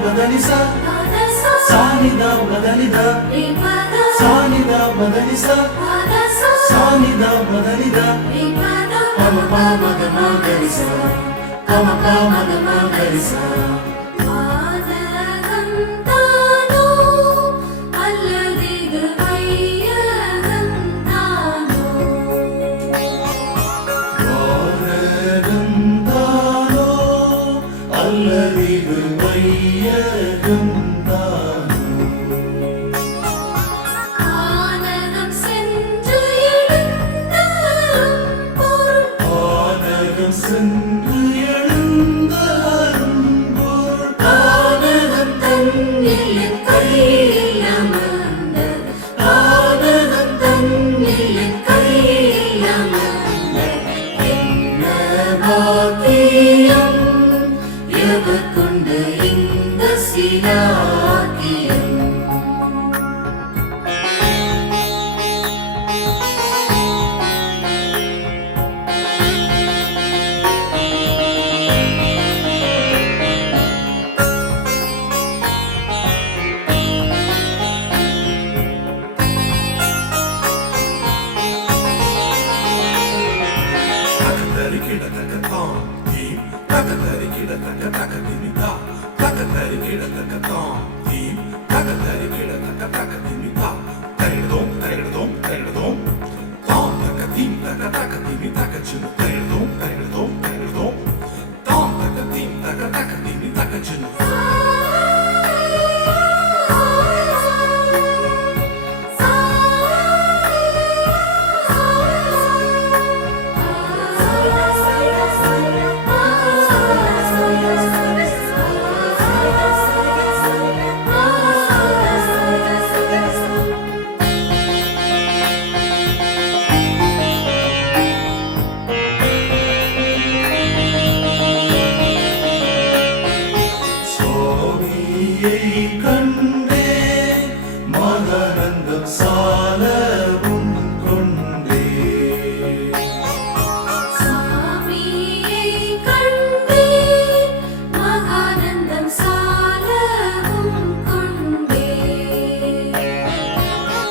బదనిసా సానిద బదనిద సానిద బదనిసా సానిద బదనిద పమ పమ గమ గరిసా పమ పమ గమ గరిసా அல்லதிது வையகந்தானோ ஆனகம் சென்று எழுந்தாரும் பொருள் ஆனகம் சென்று எழுந்தாரும் பொருள் ஆனகம் தன்னில் கையில் அமர்ந்தது ஆனகம் தன்னில் கையில் அமர்ந்தது என்ன பாக்கியம் கொண்டு இந்த சிலாக்கியம் கண்டே மகனந்தம் சாலவும் கொண்டே சாமியை கண்டே மகானந்தம் சாலவும் கொண்டே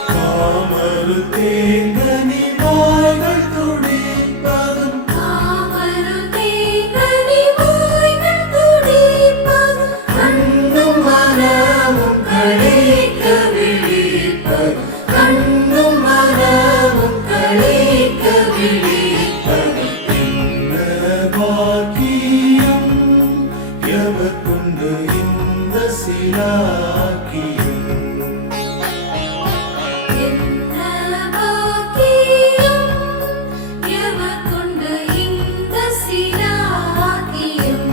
காமரு தேங்கனி வாய்கள் துடிப்பதும் காமரு தேங்கனி வாய்கள் துடிப்பதும் கண்ணும் மனமும் களிக்க விழிப்பது கண்ணும் மனமும் களிக்க விழிப்பது என்ன பாக்கியம் எவர்கொண்டு இந்த சிலாக்கியம் என்ன பாக்கியம் எவர்கொண்டு இந்த சிலாக்கியம்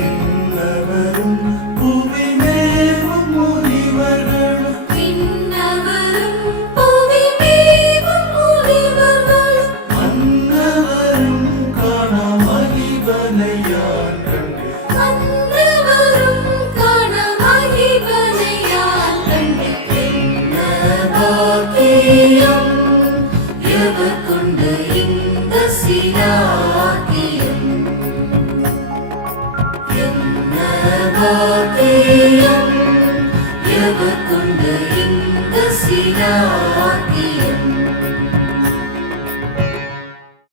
இன்னவரும் புவிமேவும் முனிவர்களும் விண்ணவரும் புவிமேவும் முனிவர்களும் மன்னவரும் காணா மகிவனையான் கண்டு மன்னவரும் காண மகிழ்வனையான் கண்டு என்ன பாக்கியம் எவர்கொண்டு இந்த சிலாக்கியம் என்ன பாக்கியம் எவர்கொண்டு இந்த சிலாக்கியம்